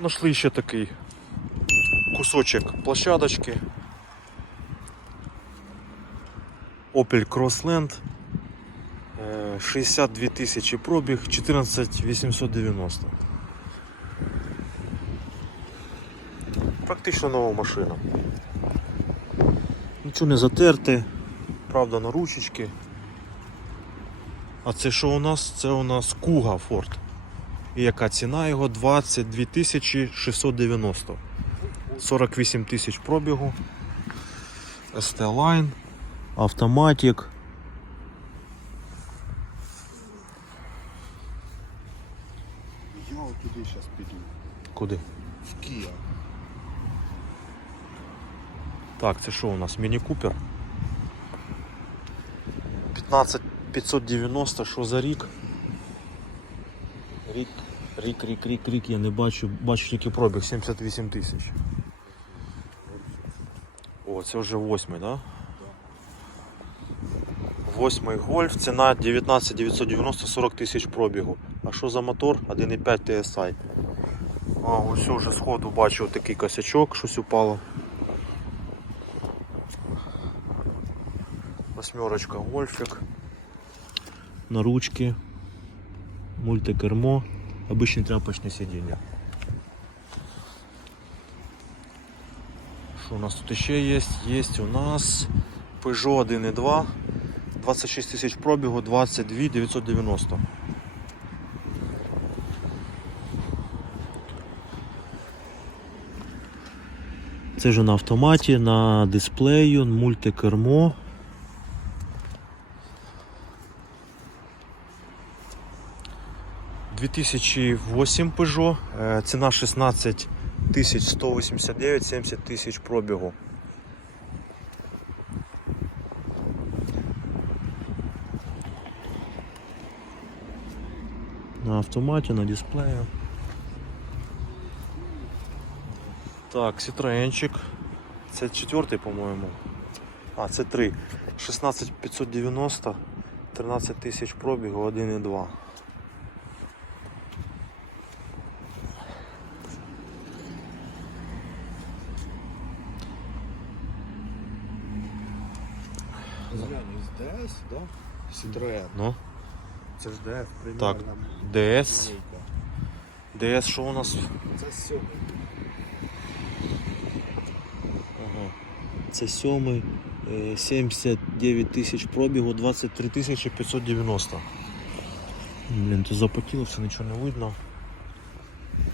Нашли ще такий кусочок площадочки. Opel Crossland. Е, 62 тисячі пробіг, 14 890. Практично нова машина. Нічого не затерте, правда на ручечки. А це що у нас? Це у нас Куга Ford. І яка ціна його? 22 690. 48 тисяч пробігу. ST-Line, автоматик. Я от туди зараз піду. Куди? В Кія. Так, це що у нас? Міні Купер. 15 590, що за рік? Рік, рік, рік, рік, рік, я не бачу, бачу тільки пробіг 78 тисяч. О, це вже восьмий, так? Да? Восьмий гольф, ціна 19 990 40 тисяч пробігу. А що за мотор? 1,5 TSI. А, ось вже сходу бачу такий косячок, щось упало. Восьмерочка гольфик. На ручки. Мультикермо. Обичне тряпочне сидіння. Що у нас тут ще є? Є у нас Peugeot 1.2. 26 тисяч пробігу, 22 990. Це вже на автоматі, на дисплею, мультикермо. – 2008 Peugeot, е, ціна 16 189, 70 тисяч пробігу. На автоматі, на дисплею. Так, Citroenчик. Це четвертий, по-моєму. А, це три. 16590, 13 тисяч пробігу, 1,2. ДС, да? Citroen. Ну, Це ж ДФ Так. DS. лінійка. Що у нас? Це сьомий. Ага. Це сьомий. е, 79 тисяч пробігу, 23 тисячі 590. Блін, тут запотіло, все нічого не видно.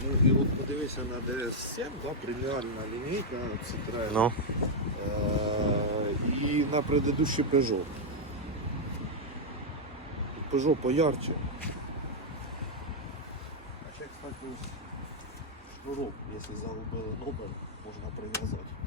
Ну і от подивися на DS7, да, преміальна лінійка Citroen. Ну, Е, І на предыдущий Peugeot. Peugeot поярче. А ще, кстати, шнурок, якщо загубили номер, можна прив'язати.